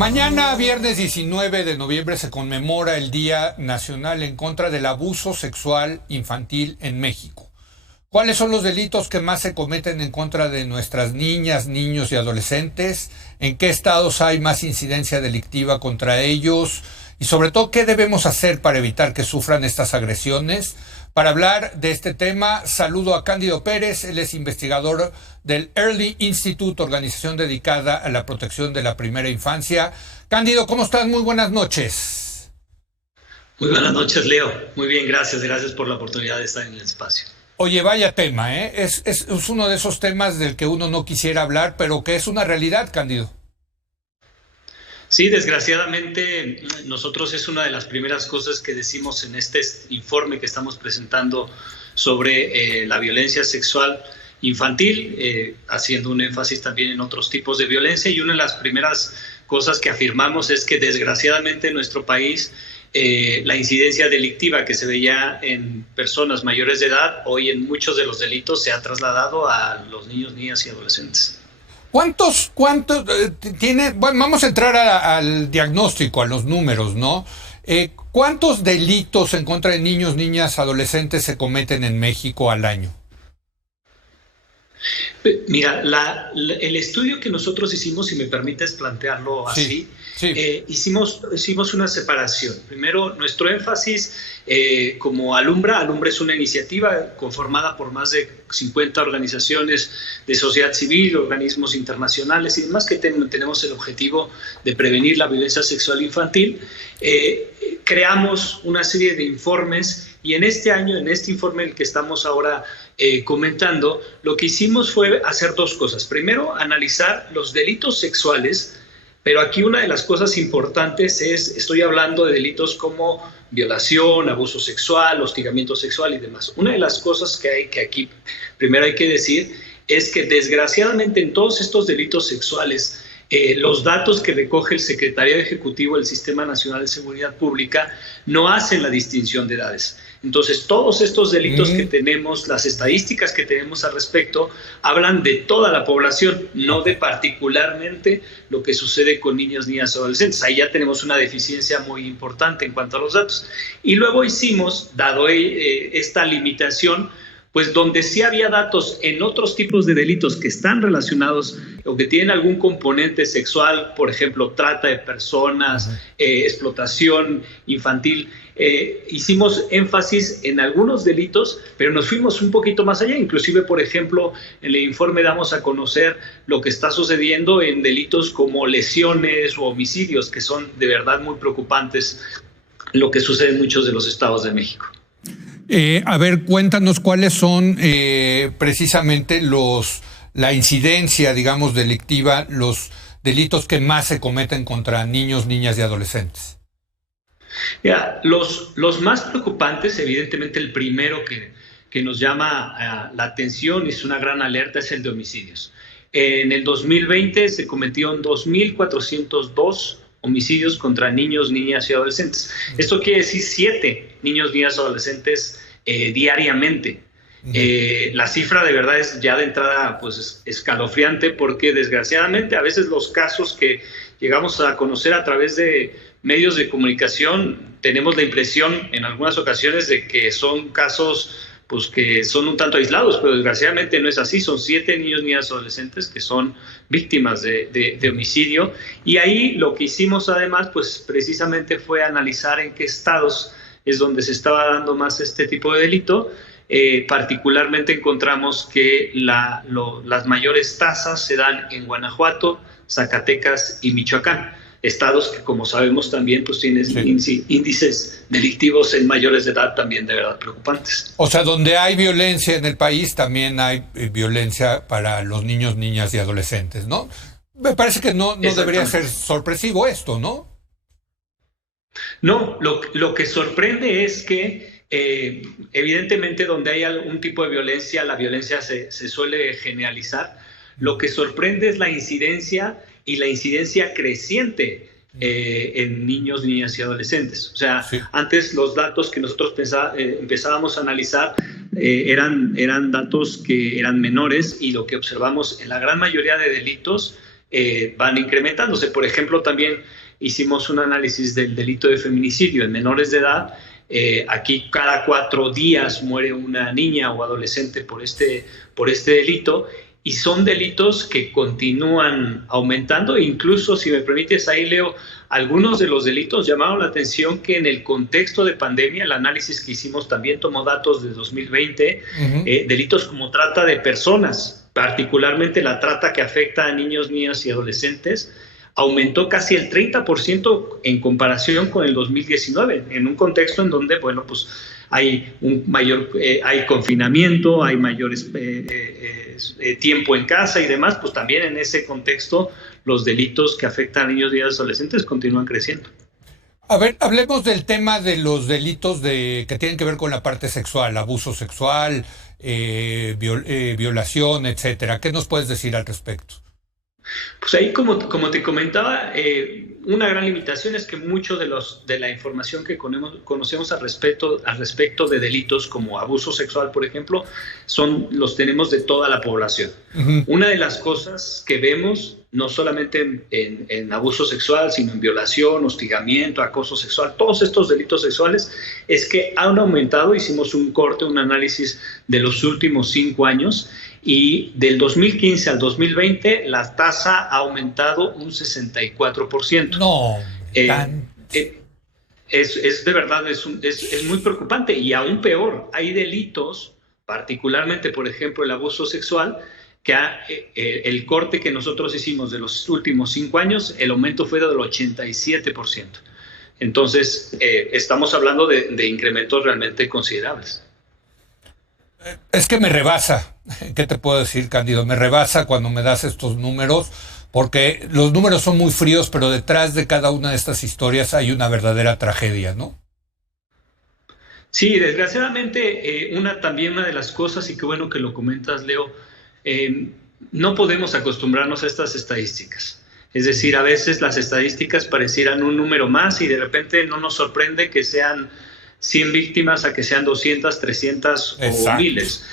Mañana, viernes 19 de noviembre, se conmemora el Día Nacional en contra del abuso sexual infantil en México. ¿Cuáles son los delitos que más se cometen en contra de nuestras niñas, niños y adolescentes? ¿En qué estados hay más incidencia delictiva contra ellos? Y sobre todo, ¿qué debemos hacer para evitar que sufran estas agresiones? Para hablar de este tema, saludo a Cándido Pérez. Él es investigador del Early Institute, organización dedicada a la protección de la primera infancia. Cándido, ¿cómo estás? Muy buenas noches. Muy buenas noches, Leo. Muy bien, gracias. Gracias por la oportunidad de estar en el espacio. Oye, vaya tema, ¿eh? Es uno de esos temas del que uno no quisiera hablar, pero que es una realidad, Cándido. Sí, desgraciadamente nosotros es una de las primeras cosas que decimos en este informe que estamos presentando sobre la violencia sexual infantil, haciendo un énfasis también en otros tipos de violencia, y una de las primeras cosas que afirmamos es que desgraciadamente en nuestro país la incidencia delictiva que se veía en personas mayores de edad, hoy en muchos de los delitos se ha trasladado a los niños, niñas y adolescentes. ¿Cuántos tiene? Bueno, vamos a entrar al diagnóstico, a los números, ¿no? ¿Cuántos delitos en contra de niños, niñas, adolescentes se cometen en México al año? Mira, el estudio que nosotros hicimos, si me permites plantearlo así, sí. Hicimos una separación. Primero, nuestro énfasis como Alumbra es una iniciativa conformada por más de 50 organizaciones de sociedad civil, organismos internacionales y demás que tenemos el objetivo de prevenir la violencia sexual infantil. Creamos una serie de informes y en este año, en este informe el que estamos ahora comentando, lo que hicimos fue hacer dos cosas. Primero, analizar los delitos sexuales, pero aquí una de las cosas importantes estoy hablando de delitos como violación, abuso sexual, hostigamiento sexual y demás. Una de las cosas que aquí primero hay que decir es que desgraciadamente en todos estos delitos sexuales, los datos que recoge el Secretariado Ejecutivo del Sistema Nacional de Seguridad Pública no hacen la distinción de edades. Entonces, todos estos delitos que tenemos, las estadísticas que tenemos al respecto, hablan de toda la población, no de particularmente lo que sucede con niños, niñas y adolescentes. Ahí ya tenemos una deficiencia muy importante en cuanto a los datos. Y luego hicimos, dado esta limitación, pues donde sí había datos en otros tipos de delitos que están relacionados o que tienen algún componente sexual, por ejemplo, trata de personas, explotación infantil, hicimos énfasis en algunos delitos, pero nos fuimos un poquito más allá. Inclusive, por ejemplo, en el informe damos a conocer lo que está sucediendo en delitos como lesiones o homicidios, que son de verdad muy preocupantes, lo que sucede en muchos de los estados de México. A ver, cuéntanos cuáles son precisamente la incidencia, digamos, delictiva, los delitos que más se cometen contra niños, niñas y adolescentes. Ya, los más preocupantes, evidentemente el primero que nos llama la atención y es una gran alerta, es el de homicidios. En el 2020 se cometieron 2.402 homicidios contra niños, niñas y adolescentes. Esto quiere decir 7 niños, niñas y adolescentes diariamente. La cifra de verdad es ya de entrada pues escalofriante, porque desgraciadamente a veces los casos que llegamos a conocer a través de medios de comunicación tenemos la impresión en algunas ocasiones de que son casos pues que son un tanto aislados, pero desgraciadamente no es así. Son 7 niños, niñas y adolescentes que son víctimas de homicidio, y ahí lo que hicimos además pues precisamente fue analizar en qué estados es donde se estaba dando más este tipo de delito. Particularmente encontramos que las mayores tasas se dan en Guanajuato, Zacatecas y Michoacán, estados que, como sabemos, también pues tienen índices delictivos en mayores de edad también de verdad preocupantes. O sea, donde hay violencia en el país también hay violencia para los niños, niñas y adolescentes, ¿no? Me parece que no debería ser sorpresivo esto, ¿no? No, lo que sorprende es que evidentemente donde hay algún tipo de violencia, la violencia se suele generalizar. Lo que sorprende es la incidencia y la incidencia creciente en niños, niñas y adolescentes. O sea, antes los datos que nosotros empezábamos a analizar eran datos que eran menores, y lo que observamos en la gran mayoría de delitos van incrementándose. Por ejemplo, también hicimos un análisis del delito de feminicidio en menores de edad. Aquí cada 4 días muere una niña o adolescente por este delito, y son delitos que continúan aumentando. Incluso, si me permites ahí, Leo, algunos de los delitos llamaron la atención que en el contexto de pandemia, el análisis que hicimos también tomó datos de 2020, delitos como trata de personas, particularmente la trata que afecta a niños, niñas y adolescentes, aumentó casi el 30% en comparación con el 2019, en un contexto en donde, bueno, pues hay hay confinamiento, hay mayores tiempo en casa y demás. Pues también en ese contexto los delitos que afectan a niños y adolescentes continúan creciendo. A ver, hablemos del tema de los delitos que tienen que ver con la parte sexual, abuso sexual, violación, etcétera. ¿Qué nos puedes decir al respecto? Pues ahí, como te comentaba, una gran limitación es que mucho de la información que conocemos al respecto de delitos como abuso sexual, por ejemplo, los tenemos de toda la población. Una de las cosas que vemos, no solamente en abuso sexual, sino en violación, hostigamiento, acoso sexual, todos estos delitos sexuales, es que han aumentado. Hicimos un análisis de los últimos 5 años, y del 2015 al 2020 la tasa ha aumentado un 64%. No, es de verdad, es muy preocupante. Y aún peor, hay delitos, particularmente, por ejemplo, el abuso sexual, que el corte que nosotros hicimos de los últimos 5 años, el aumento fue del 87%. Entonces, estamos hablando de incrementos realmente considerables. Es que me rebasa. ¿Qué te puedo decir, Cándido? Me rebasa cuando me das estos números, porque los números son muy fríos, pero detrás de cada una de estas historias hay una verdadera tragedia, ¿no? Sí, desgraciadamente, una de las cosas, y qué bueno que lo comentas, Leo, no podemos acostumbrarnos a estas estadísticas. Es decir, a veces las estadísticas parecieran un número más y de repente no nos sorprende que sean 100 víctimas a que sean 200, 300 o miles.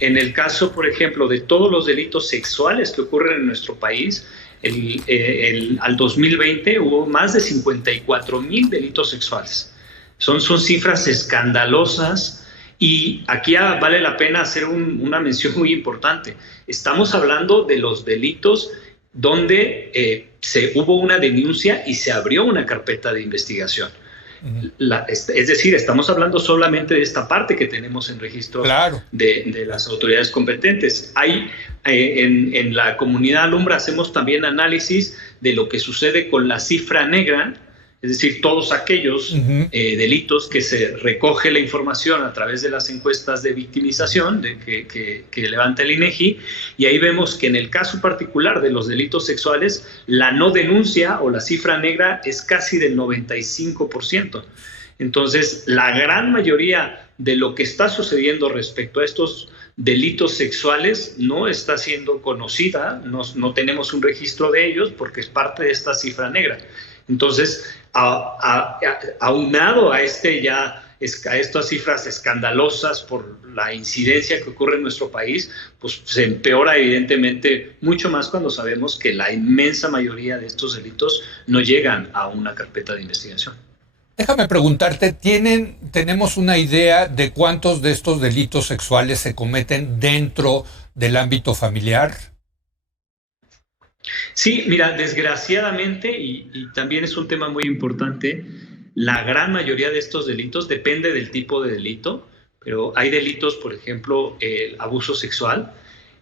En el caso, por ejemplo, de todos los delitos sexuales que ocurren en nuestro país, al 2020 hubo más de 54,000 delitos sexuales. Son cifras escandalosas, y aquí vale la pena hacer una mención muy importante. Estamos hablando de los delitos donde hubo una denuncia y se abrió una carpeta de investigación. Es decir, estamos hablando solamente de esta parte que tenemos en registro. Claro. de las autoridades competentes. En la comunidad Alumbra hacemos también análisis de lo que sucede con la cifra negra, es decir, todos aquellos delitos que se recoge la información a través de las encuestas de victimización que levanta el INEGI, y ahí vemos que en el caso particular de los delitos sexuales, la no denuncia o la cifra negra es casi del 95%. Entonces, la gran mayoría de lo que está sucediendo respecto a estos delitos sexuales no está siendo conocida, no tenemos un registro de ellos porque es parte de esta cifra negra. Entonces, aunado a estas cifras escandalosas por la incidencia que ocurre en nuestro país, pues se empeora evidentemente mucho más cuando sabemos que la inmensa mayoría de estos delitos no llegan a una carpeta de investigación. Déjame preguntarte, ¿tenemos una idea de cuántos de estos delitos sexuales se cometen dentro del ámbito familiar? Sí, mira, desgraciadamente, y también es un tema muy importante, la gran mayoría de estos delitos depende del tipo de delito, pero hay delitos, por ejemplo, el abuso sexual,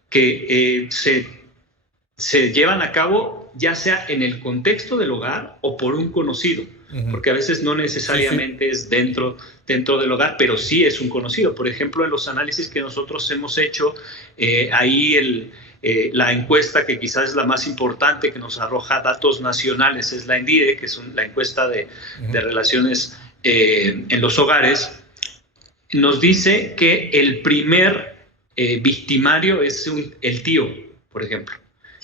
que se llevan a cabo ya sea en el contexto del hogar o por un conocido, porque a veces no necesariamente es dentro del hogar, pero sí es un conocido. Por ejemplo, en los análisis que nosotros hemos hecho, ahí la encuesta que quizás es la más importante, que nos arroja datos nacionales, es la ENDIRE, que es la encuesta de relaciones en los hogares. Nos dice que el primer victimario es el tío, por ejemplo,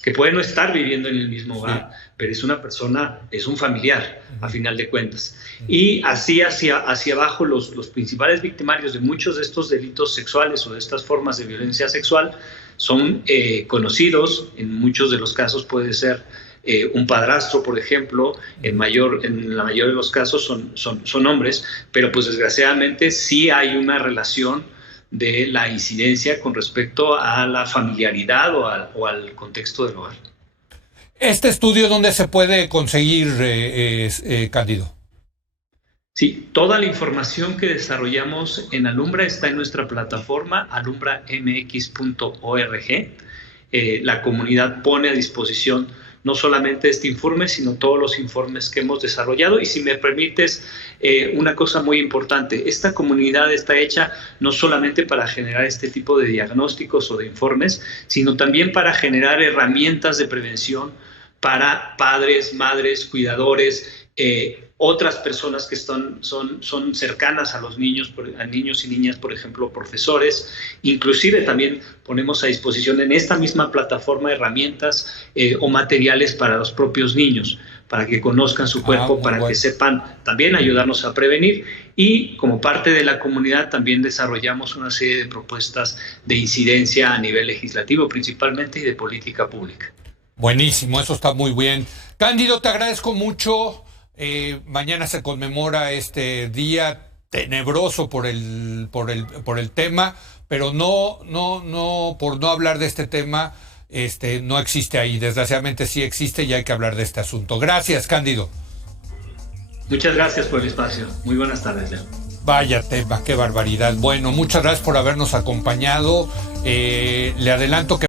que puede no estar viviendo en el mismo hogar, pero es una persona, es un familiar, a final de cuentas. Y así hacia abajo, los principales victimarios de muchos de estos delitos sexuales o de estas formas de violencia sexual son conocidos, en muchos de los casos puede ser un padrastro, por ejemplo, en la mayoría de los casos son hombres, pero pues desgraciadamente sí hay una relación de la incidencia con respecto a la familiaridad o al contexto del hogar. ¿Este estudio dónde se puede conseguir, Cándido? Sí, toda la información que desarrollamos en Alumbra está en nuestra plataforma alumbramx.org. La comunidad pone a disposición no solamente este informe, sino todos los informes que hemos desarrollado. Y si me permites, una cosa muy importante, esta comunidad está hecha no solamente para generar este tipo de diagnósticos o de informes, sino también para generar herramientas de prevención para padres, madres, cuidadores, otras personas que son cercanas a los niños, a niños y niñas, por ejemplo, profesores. Inclusive también ponemos a disposición en esta misma plataforma herramientas o materiales para los propios niños, para que conozcan su cuerpo, que sepan también ayudarnos a prevenir. Y como parte de la comunidad también desarrollamos una serie de propuestas de incidencia a nivel legislativo principalmente y de política pública. Buenísimo, eso está muy bien. Cándido, te agradezco mucho. Mañana se conmemora este día tenebroso por el tema, pero no por no hablar de este tema, no existe ahí. Desgraciadamente sí existe y hay que hablar de este asunto. Gracias, Cándido. Muchas gracias por el espacio. Muy buenas tardes, Leo. Vaya tema, qué barbaridad. Bueno, muchas gracias por habernos acompañado. Le adelanto que